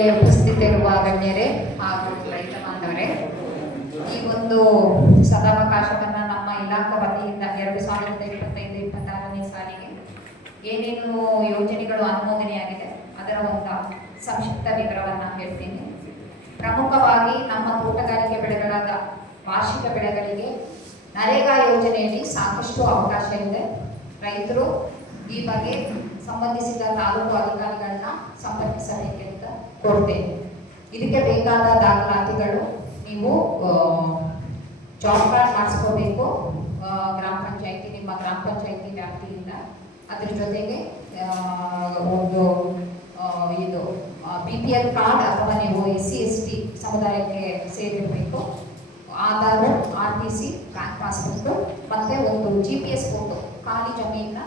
ಉಪಸ್ಥಿತಿರುವ ಗಣ್ಯರೇ ಹಾಗೂ ರೈತ ಬಾಂಧವರೇ, ಈ ಒಂದು ಸದಾವಕಾಶವನ್ನ ನಮ್ಮ ಇಲಾಖಾ ವತಿಯಿಂದ 2025-26ನೇ ಸಾಲಿಗೆ ಏನೇನು ಯೋಜನೆಗಳು ಅನುಮೋದನೆಯಾಗಿದೆ ಅದರ ಒಂದು ಸಂಕ್ಷಿಪ್ತ ವಿವರವನ್ನ ಹೇಳ್ತೀನಿ. ಪ್ರಮುಖವಾಗಿ ನಮ್ಮ ತೋಟಗಾರಿಕೆ ಬೆಳೆಗಳಾದ ವಾರ್ಷಿಕ ಬೆಳೆಗಳಿಗೆ ನರೇಗಾ ಯೋಜನೆಯಲ್ಲಿ ಸಾಕಷ್ಟು ಅವಕಾಶ ಇದೆ. ರೈತರು ಈ ಬಗ್ಗೆ ಸಂಬಂಧಿಸಿದ ತಾಲೂಕು ಅಧಿಕಾರಿಗಳನ್ನ ಸಂಪರ್ಕಿಸಬೇಕೆಂದು ಕೊಡ್ತೇನೆ. ಇದಕ್ಕೆ ಬೇಕಾದ ದಾಖಲಾತಿಗಳು ನೀವು ಜಾಬ್ ಕಾರ್ಡ್ ಮಾಡಿಸ್ಕೋಬೇಕು ಗ್ರಾಮ ಪಂಚಾಯತಿ, ನಿಮ್ಮ ಗ್ರಾಮ ಪಂಚಾಯತಿ ವ್ಯಾಪ್ತಿಯಿಂದ. ಅದ್ರ ಜೊತೆಗೆ ಒಂದು ಇದು BPL ಕಾರ್ಡ್ ಅಥವಾ ನೀವು SC/ST ಸಮುದಾಯಕ್ಕೆ ಸೇರಿರಬೇಕು. ಆಧಾರ್, RTC, ಬ್ಯಾಂಕ್ ಪಾಸ್ಬುಕ್ ಮತ್ತೆ ಒಂದು GPS ಫೋಟೋ, ಖಾಲಿ ಜಮೀನ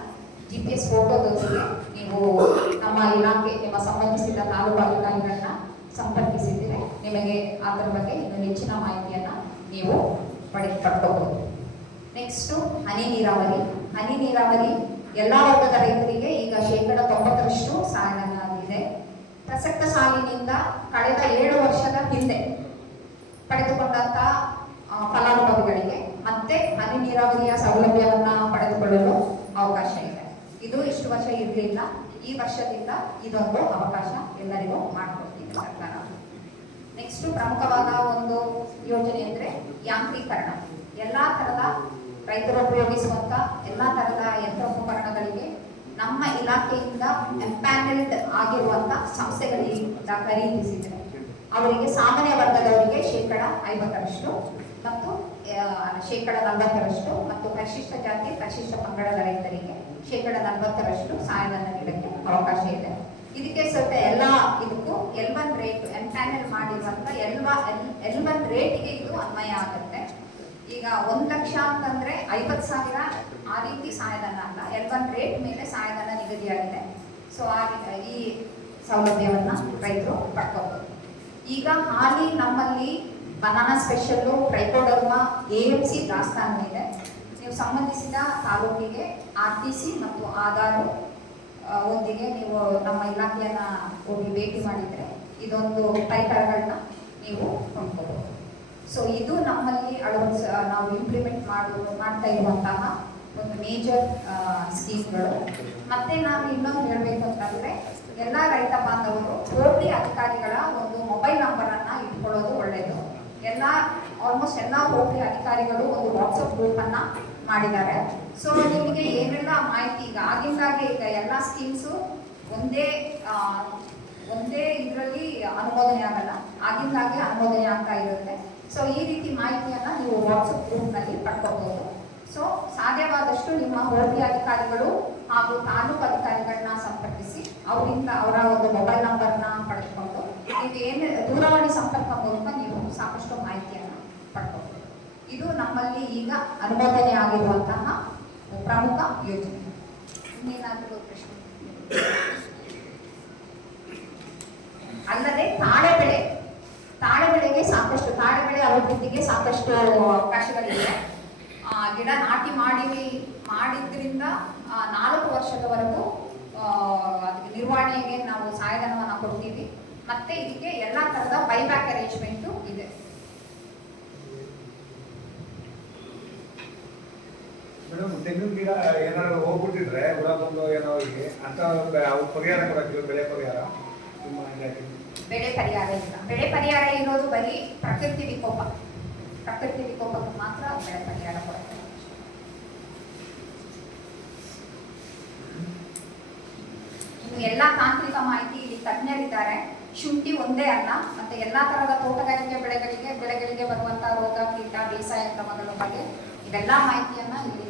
GPS ಫೋಟೋದೊಂದಿಗೆ ನೀವು ನಮ್ಮ ಇಲಾಖೆ ನಿಮ್ಮ ಸಂಬಂಧಿಸಿದ ತಾಲೂಕು ಅಧಿಕಾರಿಗಳನ್ನ ಸಂಪರ್ಕಿಸಿದರೆ ನಿಮಗೆ ಅದರ ಬಗ್ಗೆ ಇನ್ನು ಹೆಚ್ಚಿನ ಮಾಹಿತಿಯನ್ನ ನೀವು ಪಡ್ಕೋಬಹುದು. ನೆಕ್ಸ್ಟು ಹನಿ ನೀರಾವರಿ. ಹನಿ ನೀರಾವರಿ ಎಲ್ಲ ವರ್ಗದ ರೈತರಿಗೆ ಈಗ 90% ಸಹಾಯಧನ ಇದೆ. ಪ್ರಸಕ್ತ ಸಾಲಿನಿಂದ ಕಳೆದ 7 ವರ್ಷದ ಹಿಂದೆ ಪಡೆದುಕೊಂಡಂತ ಫಲಾನುಭವಿಗಳಿಗೆ ಮತ್ತೆ ಹನಿ ನೀರಾವರಿಯ ಸೌಲಭ್ಯವನ್ನ ಪಡೆದುಕೊಳ್ಳಲು ಅವಕಾಶ ಇದೆ. ಇದು ಇಷ್ಟು ವರ್ಷ ಇರಲಿಲ್ಲ. ಈ ವರ್ಷದಿಂದ ಇದೊಂದು ಅವಕಾಶ ಎಲ್ಲರಿಗೂ ಮಾಡಿಕೊಡ್ತಿದೆ ಸರ್ಕಾರ. ನೆಕ್ಸ್ಟ್ ಪ್ರಮುಖವಾದ ಒಂದು ಯೋಜನೆ ಅಂದ್ರೆ ಯಾಂತ್ರೀಕರಣ. ಎಲ್ಲಾ ತರದ ರೈತರು ಉಪಯೋಗಿಸುವಂತ ಎಲ್ಲಾ ತರದ ಯಂತ್ರೋಪಕರಣಗಳಿಗೆ ನಮ್ಮ ಇಲಾಖೆಯಿಂದ ಎಂಪ್ಯಾನೆಲ್ಡ್ ಆಗಿರುವಂತ ಸಂಸ್ಥೆಗಳಿಂದ ಖರೀದಿಸಿದರೆ ಅವರಿಗೆ ಸಾಮಾನ್ಯ ವರ್ಗದವರಿಗೆ 50% ಮತ್ತು 40% ಮತ್ತು ಪರಿಶಿಷ್ಟ ಜಾತಿ ಪರಿಶಿಷ್ಟ ಪಂಗಡದ ರೈತರಿಗೆ 40% ಸಹಾಯಧನ ನೀಡಕ್ಕೆ ಅವಕಾಶ ಇದೆ. ಇದಕ್ಕೆ ಸ್ವಲ್ಪ ಇದಕ್ಕೂ L1 ರೇಟ್ ಎಂಪ್ಯಾನೆಲ್ ಮಾಡಿರುವಂತ L1 ರೇಟ್ಗೆ ಇದು ಅನ್ವಯ ಆಗುತ್ತೆ. ಈಗ 1 ಲಕ್ಷ ಅಂತಂದ್ರೆ 50,000 ಆ ರೀತಿ ಸಹಾಯಧನ ಅಲ್ಲ, L1 ರೇಟ್ ಮೇಲೆ ಸಹಾಯಧನ ನಿಗದಿಯಾಗಿದೆ. ಸೊ ಈ ಸೌಲಭ್ಯವನ್ನ ರೈತರು ಪಡ್ಕೋಬಹುದು. ಈಗ ಹಾಲಿ ನಮ್ಮಲ್ಲಿ ಬನಾನಾ ಸ್ಪೆಷಲ್ಲು, ಟ್ರೈಕೋಡರ್ಮಾ, AMC ದಾಸ್ತಾನು ಇದೆ. ನೀವು ಸಂಬಂಧಿಸಿದ ತಾಲೂಕಿಗೆ RTC ಮತ್ತು ಆಧಾರ್ ಒಂದಿಗೆ ನೀವು ನಮ್ಮ ಇಲಾಖೆಯನ್ನ ಹೋಗಿ ಭೇಟಿ ಮಾಡಿದರೆ ಇದೊಂದು ಟೈಟರ್ಗಳನ್ನ ನೀವು ಕೊಂಡ್ಕೋಬಹುದು. ಸೊ ಇದು ನಮ್ಮಲ್ಲಿ ನಾವು ಇಂಪ್ಲಿಮೆಂಟ್ ಮಾಡ್ತಾ ಇರುವಂತಹ ಒಂದು ಮೇಜರ್ ಸ್ಕೀಮ್ಗಳು. ಮತ್ತೆ ನಾವು ಇನ್ನೊಂದು ಹೇಳಬೇಕು ಅಂತಂದ್ರೆ ಎಲ್ಲ ರೈತ ಬಾಂಧವರು ಹೋಬಳಿ ಅಧಿಕಾರಿಗಳ ಒಂದು ಮೊಬೈಲ್ ನಂಬರ್ ಅನ್ನ ಇಟ್ಕೊಳ್ಳೋದು ಒಳ್ಳೆಯದು. ಆಲ್ಮೋಸ್ಟ್ ಎಲ್ಲ ಹೋಬಳಿ ಅಧಿಕಾರಿಗಳು ಒಂದು ವಾಟ್ಸಪ್ ಗ್ರೂಪ್ ಅನ್ನ ಮಾಡಿದ್ದಾರೆ. ಸೊ ನಿಮಗೆ ಏನೆಲ್ಲ ಮಾಹಿತಿ ಆಗಿಂದಾಗೆ ಈಗ ಎಲ್ಲ ಸ್ಕೀಮ್ಸು ಒಂದೇ ಇದರಲ್ಲಿ ಅನುಮೋದನೆ ಆಗಲ್ಲ, ಆಗಿಂದಾಗೆ ಅನುಮೋದನೆ ಆಗ್ತಾ ಇರುತ್ತೆ. ಸೊ ಈ ರೀತಿ ಮಾಹಿತಿಯನ್ನ ನೀವು ವಾಟ್ಸಪ್ ಗ್ರೂಪ್ನಲ್ಲಿ ಪಡ್ಕೋಬಹುದು. ಸೊ ಸಾಧ್ಯವಾದಷ್ಟು ನಿಮ್ಮ ಹೋಬಳಿ ಅಧಿಕಾರಿಗಳು ಹಾಗೂ ತಾಲೂಕು ಅಧಿಕಾರಿಗಳನ್ನ ಸಂಪರ್ಕಿಸಿ ಅವರಿಂದ ಅವರ ಒಂದು ಮೊಬೈಲ್ ನಂಬರ್ನ ಪಡೆದುಕೊಂಡು ನೀವು ಏನು ದೂರವಾಣಿ ಸಂಪರ್ಕ ಮೂಲಕ ನೀವು ಸಾಕಷ್ಟು ಮಾಹಿತಿಯನ್ನ ಪಡ್ಕೋಬಹುದು. ಇದು ನಮ್ಮಲ್ಲಿ ಈಗ ಅನುಮೋದನೆ ಆಗಿರುವಂತಹ ಪ್ರಮುಖ ಯೋಜನೆ. ಇನ್ನೇನಾದರೂ ಪ್ರಶ್ನೆ? ಅಲ್ಲದೆ ತಾಳೆ ಬೆಳೆ ಅಭಿವೃದ್ಧಿಗೆ ಸಾಕಷ್ಟು ಅವಕಾಶಗಳಿವೆ. ಗಿಡ ನಾಟಿ ಮಾಡಿದ್ರಿಂದ 4 ವರ್ಷದವರೆಗೂ ಅದಕ್ಕೆ ನಿರ್ವಹಣೆಗೆ ನಾವು ಸಹಾಯಧನವನ್ನು ಕೊಡ್ತೀವಿ. ಮತ್ತೆ ಇದಕ್ಕೆ ಎಲ್ಲ ತರದ ಬೈಬ್ಯಾಕ್ ಅರೇಂಜ್ಮೆಂಟು ಇದೆ. ಮೇಡಮ್, ತೆಂಗಿನ ಗಿಡ ಏನಾದ್ರು ಹೋಗ್ಬಿಟ್ಟಿದ್ರೆ ಹುಳ ಬಂದು ಏನೋ ಅಂತ ಪರಿಹಾರ ಕೊಡಕ್ಕೆ ಬೆಳೆ ಪರಿಹಾರ ನಿಮ್ಮ ಇಲಾಖೆ? ಬೆಳೆ ಪರಿಹಾರ ಇರೋದು ಬರೀ ಪ್ರಕೃತಿ ವಿಕೋಪಕ್ಕೆ ಮಾತ್ರ ಬೆಳೆ ಪರಿಹಾರ ಕೊಡುತ್ತೆ. ಇನ್ನು ಎಲ್ಲಾ ತಾಂತ್ರಿಕ ಮಾಹಿತಿ ಇಲ್ಲಿ ತಜ್ಞರಿದ್ದಾರೆ. ಶುಂಠಿ ಒಂದೇ ಅಲ್ಲ, ಮತ್ತೆ ಎಲ್ಲಾ ತರಹದ ತೋಟಗಾರಿಕೆ ಬೆಳೆಗಳಿಗೆ ಬರುವಂತಹ ರೋಗ, ಕೀಟ, ಬೇಸಾಯ ಕ್ರಮಗಳ ಬಗ್ಗೆ ಇವೆಲ್ಲ ಮಾಹಿತಿಯನ್ನ ಇಲ್ಲಿ